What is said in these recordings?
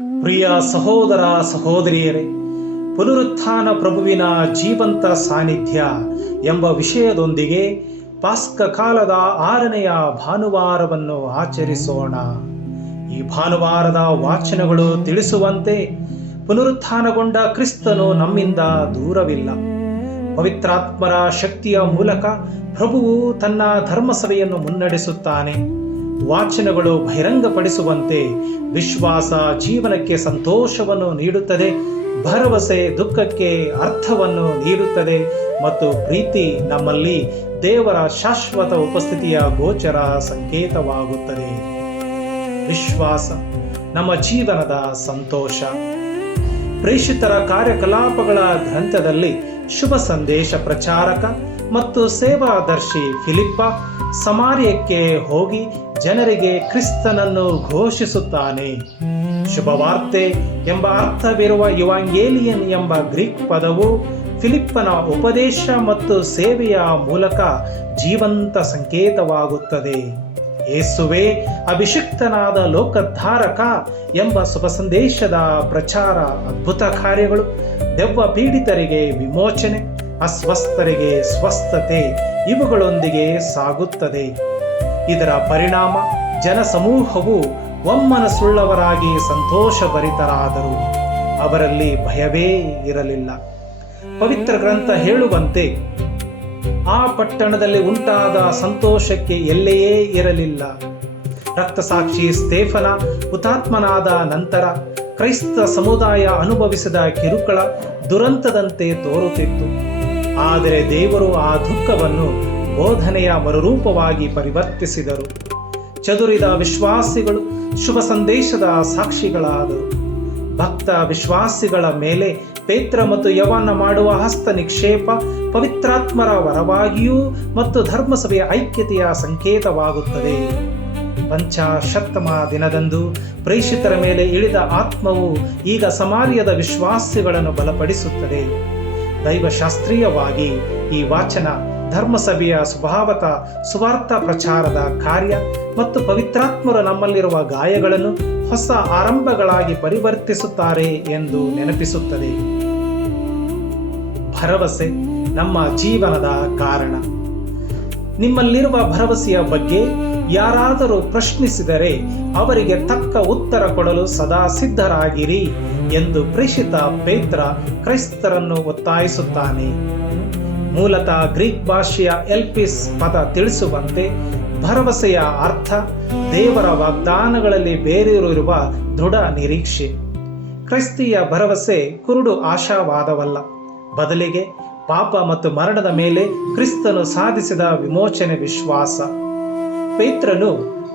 ಪ್ರಿಯ ಸಹೋದರ ಸಹೋದರಿಯರೇ, ಪುನರುತ್ಥಾನ ಪ್ರಭುವಿನ ಜೀವಂತ ಸಾನ್ನಿಧ್ಯ ಎಂಬ ವಿಷಯದೊಂದಿಗೆ ಪಾಸ್ಕ ಕಾಲದ 6ನೆಯ ಭಾನುವಾರವನ್ನು ಆಚರಿಸೋಣ. ಈ ಭಾನುವಾರದ ವಾಚನಗಳು ತಿಳಿಸುವಂತೆ ಪುನರುತ್ಥಾನಗೊಂಡ ಕ್ರಿಸ್ತನು ನಮ್ಮಿಂದ ದೂರವಿಲ್ಲ. ಪವಿತ್ರಾತ್ಮರ ಶಕ್ತಿಯ ಮೂಲಕ ಪ್ರಭುವು ತನ್ನ ಧರ್ಮಸಭೆಯನ್ನು ಮುನ್ನಡೆಸುತ್ತಾನೆ. ವಾಚನಗಳು ಬಹಿರಂಗಪಡಿಸುವಂತೆ ವಿಶ್ವಾಸ ಜೀವನಕ್ಕೆ ಸಂತೋಷವನ್ನು ನೀಡುತ್ತದೆ, ಭರವಸೆ ದುಃಖಕ್ಕೆ ಅರ್ಥವನ್ನು ನೀಡುತ್ತದೆ ಮತ್ತು ಪ್ರೀತಿ ನಮ್ಮಲ್ಲಿ ದೇವರ ಶಾಶ್ವತ ಉಪಸ್ಥಿತಿಯ ಗೋಚರ ಸಂಕೇತವಾಗುತ್ತದೆ. ವಿಶ್ವಾಸ ನಮ್ಮ ಜೀವನದ ಸಂತೋಷ. ಪ್ರೇಷಿತರ ಕಾರ್ಯಕಲಾಪಗಳ ಗ್ರಂಥದಲ್ಲಿ ಶುಭ ಸಂದೇಶ ಪ್ರಚಾರಕ ಮತ್ತು ಸೇವಾದರ್ಶಿ ಫಿಲಿಪ್ಪ ಸಮಾರ್ಯಕ್ಕೆ ಹೋಗಿ ಜನರಿಗೆ ಕ್ರಿಸ್ತನನ್ನು ಘೋಷಿಸುತ್ತಾನೆ. ಶುಭವಾರ್ತೆ ಎಂಬ ಅರ್ಥವಿರುವ ಯುವಾಂಗೇಲಿಯನ್ ಎಂಬ ಗ್ರೀಕ್ ಪದವು ಫಿಲಿಪ್ಪನ ಉಪದೇಶ ಮತ್ತು ಸೇವೆಯ ಮೂಲಕ ಜೀವಂತ ಸಂಕೇತವಾಗುತ್ತದೆ. ಯೇಸುವೇ ಅಭಿಷಿಕ್ತನಾದ ಲೋಕಧಾರಕ ಎಂಬ ಶುಭ ಸಂದೇಶದ ಪ್ರಚಾರ, ಅದ್ಭುತ ಕಾರ್ಯಗಳು, ದೆವ್ವ ಪೀಡಿತರಿಗೆ ವಿಮೋಚನೆ, ಅಸ್ವಸ್ಥರಿಗೆ ಸ್ವಸ್ಥತೆ ಇವುಗಳೊಂದಿಗೆ ಸಾಗುತ್ತದೆ. ಇದರ ಪರಿಣಾಮ ಜನಸಮೂಹವು ಒಮ್ಮನಸುಳ್ಳವರಾಗಿ ಸಂತೋಷಭರಿತರಾದರು. ಅವರಲ್ಲಿ ಭಯವೇ ಇರಲಿಲ್ಲ. ಪವಿತ್ರ ಗ್ರಂಥ ಹೇಳುವಂತೆ ಆ ಪಟ್ಟಣದಲ್ಲಿ ಉಂಟಾದ ಸಂತೋಷಕ್ಕೆ ಎಲ್ಲೆಯೇ ಇರಲಿಲ್ಲ. ರಕ್ತಸಾಕ್ಷಿ ಸ್ಟೇಫನ ಹುತಾತ್ಮನಾದ ನಂತರ ಕ್ರೈಸ್ತ ಸಮುದಾಯ ಅನುಭವಿಸಿದ ಕಿರುಕುಳ ದುರಂತದಂತೆ ತೋರುತ್ತಿತ್ತು. ಆದರೆ ದೇವರು ಆ ದುಃಖವನ್ನು ಬೋಧನೆಯ ಮರುರೂಪವಾಗಿ ಪರಿವರ್ತಿಸಿದರು. ಚದುರಿದ ವಿಶ್ವಾಸಿಗಳು ಶುಭ ಸಂದೇಶದ ಸಾಕ್ಷಿಗಳಾದರು. ಭಕ್ತ ವಿಶ್ವಾಸಿಗಳ ಮೇಲೆ ಪೇತ್ರ ಮತ್ತು ಯವನ ಮಾಡುವ ಹಸ್ತ ನಿಕ್ಷೇಪ ಪವಿತ್ರಾತ್ಮರ ವರವಾಗಿಯೂ ಮತ್ತು ಧರ್ಮಸಭೆಯ ಐಕ್ಯತೆಯ ಸಂಕೇತವಾಗುತ್ತದೆ. ಪಂಚಾಶತ್ತಮ ದಿನದಂದು ಪ್ರೇಷಿತರ ಮೇಲೆ ಇಳಿದ ಆತ್ಮವು ಈಗ ಸಮಾರ್ಯದ ವಿಶ್ವಾಸಿಗಳನ್ನು ಬಲಪಡಿಸುತ್ತದೆ. ದೈವಶಾಸ್ತ್ರೀಯವಾಗಿ ಈ ವಾಚನ ಧರ್ಮಸಭೆಯ ಸ್ವಭಾವತ ಸುವಾರ್ಥ ಪ್ರಚಾರದ ಕಾರ್ಯ ಮತ್ತು ಪವಿತ್ರಾತ್ಮರು ನಮ್ಮಲ್ಲಿರುವ ಗಾಯಗಳನ್ನು ಹೊಸ ಆರಂಭಗಳಾಗಿ ಪರಿವರ್ತಿಸುತ್ತಾರೆ ಎಂದು ನೆನಪಿಸುತ್ತದೆ. ಭರವಸೆ ನಮ್ಮ ಜೀವನದ ಕಾರಣ. ನಿಮ್ಮಲ್ಲಿರುವ ಭರವಸೆಯ ಬಗ್ಗೆ ಯಾರಾದರೂ ಪ್ರಶ್ನಿಸಿದರೆ ಅವರಿಗೆ ತಕ್ಕ ಉತ್ತರ ಕೊಡಲು ಸದಾ ಸಿದ್ಧರಾಗಿರಿ ಎಂದು ಪ್ರೇಷಿತ ಪೇತ್ರ ಕ್ರೈಸ್ತರನ್ನು ಒತ್ತಾಯಿಸುತ್ತಾನೆ. ಮೂಲತಃ ಗ್ರೀಕ್ ಭಾಷೆಯ ಎಲ್ಪಿಸ್ ಪದ ತಿಳಿಸುವಂತೆ ಭರವಸೆಯ ಅರ್ಥ ದೇವರ ವಾಗ್ದಾನಗಳಲ್ಲಿ ಬೇರೂರಿರುವ ದೃಢ ನಿರೀಕ್ಷೆ. ಕ್ರೈಸ್ತೀಯ ಭರವಸೆ ಕುರುಡು ಆಶಾವಾದವಲ್ಲ, ಬದಲಿಗೆ ಪಾಪ ಮತ್ತು ಮರಣದ ಮೇಲೆ ಕ್ರಿಸ್ತನು ಸಾಧಿಸಿದ ವಿಮೋಚನೆ ವಿಶ್ವಾಸ. ಪೇತ್ರನು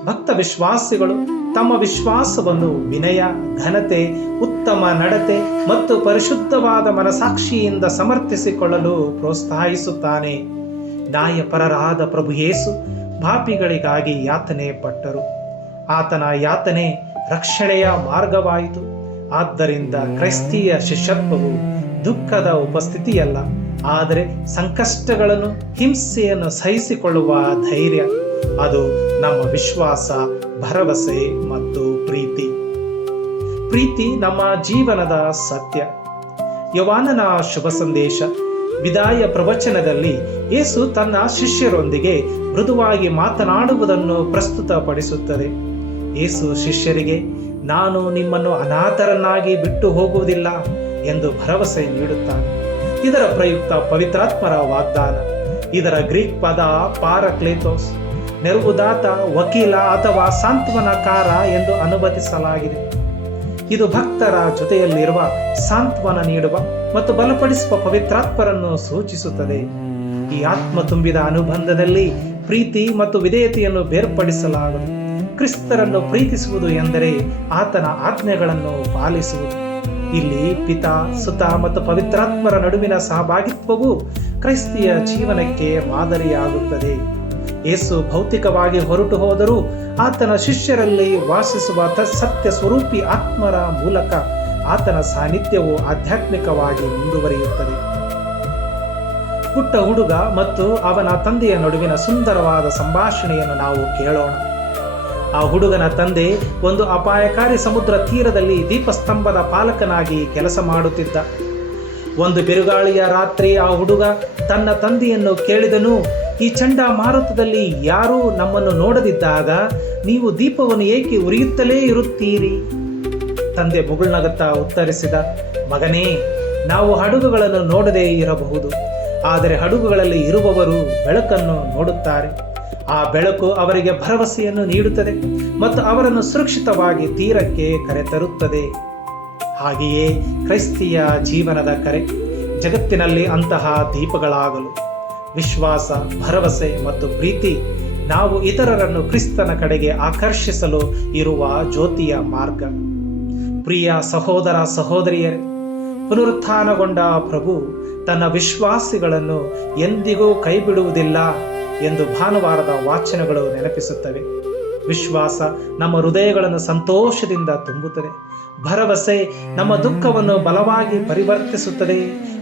ಭಕ್ತ ವಿಶ್ವಾಸಿಗಳು ತಮ್ಮ ವಿಶ್ವಾಸವನ್ನು ವಿನಯ, ಘನತೆ, ಉತ್ತಮ ನಡತೆ ಮತ್ತು ಪರಿಶುದ್ಧವಾದ ಮನಸಾಕ್ಷಿಯಿಂದ ಸಮರ್ಥಿಸಿಕೊಳ್ಳಲು ಪ್ರೋತ್ಸಾಹಿಸುತ್ತಾನೆ. ನ್ಯಾಯಪರರಾದ ಪ್ರಭು ಯೇಸು ಪಾಪಿಗಳಿಗಾಗಿ ಯಾತನೆ ಪಟ್ಟರು. ಆತನ ಯಾತನೆ ರಕ್ಷಣೆಯ ಮಾರ್ಗವಾಯಿತು. ಆದ್ದರಿಂದ ಕ್ರೈಸ್ತೀಯ ಶಿಷ್ಯತ್ವವು ದುಃಖದ ಉಪಸ್ಥಿತಿಯಲ್ಲ, ಆದರೆ ಸಂಕಷ್ಟಗಳನ್ನು, ಹಿಂಸೆಯನ್ನು ಸಹಿಸಿಕೊಳ್ಳುವ ಧೈರ್ಯ. ಅದು ನಮ್ಮ ವಿಶ್ವಾಸ, ಭರವಸೆ ಮತ್ತು ಪ್ರೀತಿ. ಪ್ರೀತಿ ನಮ್ಮ ಜೀವನದ ಸತ್ಯ. ಯೋಹಾನನ ಶುಭ ಸಂದೇಶ ವಿದಾಯ ಪ್ರವಚನದಲ್ಲಿ ಯೇಸು ತನ್ನ ಶಿಷ್ಯರೊಂದಿಗೆ ಮೃದುವಾಗಿ ಮಾತನಾಡುವುದನ್ನು ಪ್ರಸ್ತುತಪಡಿಸುತ್ತದೆ. ಯೇಸು ಶಿಷ್ಯರಿಗೆ, ನಾನು ನಿಮ್ಮನ್ನು ಅನಾಥರನ್ನಾಗಿ ಬಿಟ್ಟು ಹೋಗುವುದಿಲ್ಲ ಎಂದು ಭರವಸೆ ನೀಡುತ್ತಾನೆ. ಇದರ ಪ್ರಯುಕ್ತ ಪವಿತ್ರಾತ್ಮರ ವಾಗ್ದಾನ. ಇದರ ಗ್ರೀಕ್ ಪದ ಪಾರಕ್ಲೇತೋಸ್, ನೆರವುದಾತ, ವಕೀಲ ಅಥವಾ ಸಾಂತ್ವನಕಾರ ಎಂದು ಅನುವಾದಿಸಲಾಗಿದೆ. ಇದು ಭಕ್ತರ ಜೊತೆಯಲ್ಲಿರುವ, ಸಾಂತ್ವನ ನೀಡುವ ಮತ್ತು ಬಲಪಡಿಸುವ ಪವಿತ್ರಾತ್ಮರನ್ನು ಸೂಚಿಸುತ್ತದೆ. ಈ ಆತ್ಮ ತುಂಬಿದ ಅನುಬಂಧದಲ್ಲಿ ಪ್ರೀತಿ ಮತ್ತು ವಿಧೇಯತೆಯನ್ನು ಬೇರ್ಪಡಿಸಲಾಗದು. ಕ್ರಿಸ್ತರನ್ನು ಪ್ರೀತಿಸುವುದು ಎಂದರೆ ಆತನ ಆಜ್ಞೆಗಳನ್ನು ಪಾಲಿಸುವುದು. ಇಲ್ಲಿ ಪಿತಾ, ಸುತ ಮತ್ತು ಪವಿತ್ರಾತ್ಮರ ನಡುವಿನ ಸಹಭಾಗಿತ್ವವು ಕ್ರೈಸ್ತಿಯ ಜೀವನಕ್ಕೆ ಮಾದರಿಯಾಗುತ್ತದೆ. ಯೇಸು ಭೌತಿಕವಾಗಿ ಹೊರಟು ಹೋದರೂ ಆತನ ಶಿಷ್ಯರಲ್ಲಿ ವಾಸಿಸುವ ಸತ್ಯ ಸ್ವರೂಪಿ ಆತ್ಮರ ಮೂಲಕ ಆತನ ಸಾನ್ನಿಧ್ಯವು ಆಧ್ಯಾತ್ಮಿಕವಾಗಿ ಮುಂದುವರಿಯುತ್ತದೆ. ಪುಟ್ಟ ಹುಡುಗ ಮತ್ತು ಅವನ ತಂದೆಯ ನಡುವಿನ ಸುಂದರವಾದ ಸಂಭಾಷಣೆಯನ್ನು ನಾವು ಕೇಳೋಣ. ಆ ಹುಡುಗನ ತಂದೆ ಒಂದು ಅಪಾಯಕಾರಿ ಸಮುದ್ರ ತೀರದಲ್ಲಿ ದೀಪಸ್ತಂಭದ ಪಾಲಕನಾಗಿ ಕೆಲಸ ಮಾಡುತ್ತಿದ್ದ. ಒಂದು ಬಿರುಗಾಳಿಯ ರಾತ್ರಿ ಆ ಹುಡುಗ ತನ್ನ ತಂದೆಯನ್ನು ಕೇಳಿದನು, ಈ ಚಂಡಮಾರುತದಲ್ಲಿ ಯಾರೂ ನಮ್ಮನ್ನು ನೋಡದಿದ್ದಾಗ ನೀವು ದೀಪವನ್ನು ಏಕೆ ಉರಿಯುತ್ತಲೇ ಇರುತ್ತೀರಿ? ತಂದೆ ಮುಗುಳ್ನಗುತ್ತಾ ಉತ್ತರಿಸಿದ, ಮಗನೇ, ನಾವು ಹಡಗುಗಳನ್ನು ನೋಡದೇ ಇರಬಹುದು, ಆದರೆ ಹಡಗುಗಳಲ್ಲಿ ಇರುವವರು ಬೆಳಕನ್ನು ನೋಡುತ್ತಾರೆ. ಆ ಬೆಳಕು ಅವರಿಗೆ ಭರವಸೆಯನ್ನು ನೀಡುತ್ತದೆ ಮತ್ತು ಅವರನ್ನು ಸುರಕ್ಷಿತವಾಗಿ ತೀರಕ್ಕೆ ಕರೆತರುತ್ತದೆ. ಹಾಗೆಯೇ ಕ್ರೈಸ್ತಿಯ ಜೀವನದ ಕರೆ ಜಗತ್ತಿನಲ್ಲಿ ಅಂತಹ ದೀಪಗಳಾಗಲು. ವಿಶ್ವಾಸ, ಭರವಸೆ ಮತ್ತು ಪ್ರೀತಿ ನಾವು ಇತರರನ್ನು ಕ್ರಿಸ್ತನ ಕಡೆಗೆ ಆಕರ್ಷಿಸಲು ಇರುವ ಜ್ಯೋತಿಯ ಮಾರ್ಗ. ಪ್ರಿಯ ಸಹೋದರ ಸಹೋದರಿಯರೇ, ಪುನರುತ್ಥಾನಗೊಂಡ ಪ್ರಭು ತನ್ನ ವಿಶ್ವಾಸಿಗಳನ್ನು ಎಂದಿಗೂ ಕೈಬಿಡುವುದಿಲ್ಲ ಎಂದು ಭಾನುವಾರದ ವಾಚನಗಳು ನೆನಪಿಸುತ್ತವೆ. ವಿಶ್ವಾಸ ನಮ್ಮ ಹೃದಯಗಳನ್ನು ಸಂತೋಷದಿಂದ ತುಂಬುತ್ತದೆ, ಭರವಸೆ ನಮ್ಮ ದುಃಖವನ್ನು ಬಲವಾಗಿ ಪರಿವರ್ತಿಸುತ್ತದೆ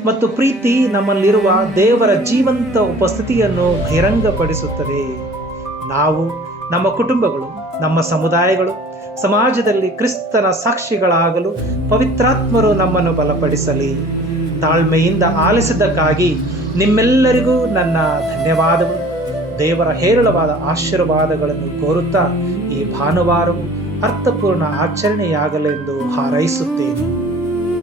ಮತ್ತು ಪ್ರೀತಿ ನಮ್ಮಲ್ಲಿರುವ ದೇವರ ಜೀವಂತ ಉಪಸ್ಥಿತಿಯನ್ನು ಬಹಿರಂಗಪಡಿಸುತ್ತದೆ. ನಾವು, ನಮ್ಮ ಕುಟುಂಬಗಳು, ನಮ್ಮ ಸಮುದಾಯಗಳು ಸಮಾಜದಲ್ಲಿ ಕ್ರಿಸ್ತನ ಸಾಕ್ಷಿಗಳಾಗಲು ಪವಿತ್ರಾತ್ಮರು ನಮ್ಮನ್ನು ಬಲಪಡಿಸಲಿ. ತಾಳ್ಮೆಯಿಂದ ಆಲಿಸಿದ್ದಕ್ಕಾಗಿ ನಿಮ್ಮೆಲ್ಲರಿಗೂ ನನ್ನ ಧನ್ಯವಾದಗಳು. ದೇವರ ಹೇರಳವಾದ ಆಶೀರ್ವಾದಗಳನ್ನು ಕೋರುತ್ತಾ ಈ ಭಾನುವಾರವು ಅರ್ಥಪೂರ್ಣ ಆಚರಣೆಯಾಗಲೆಂದು ಹಾರೈಸುತ್ತೇನೆ.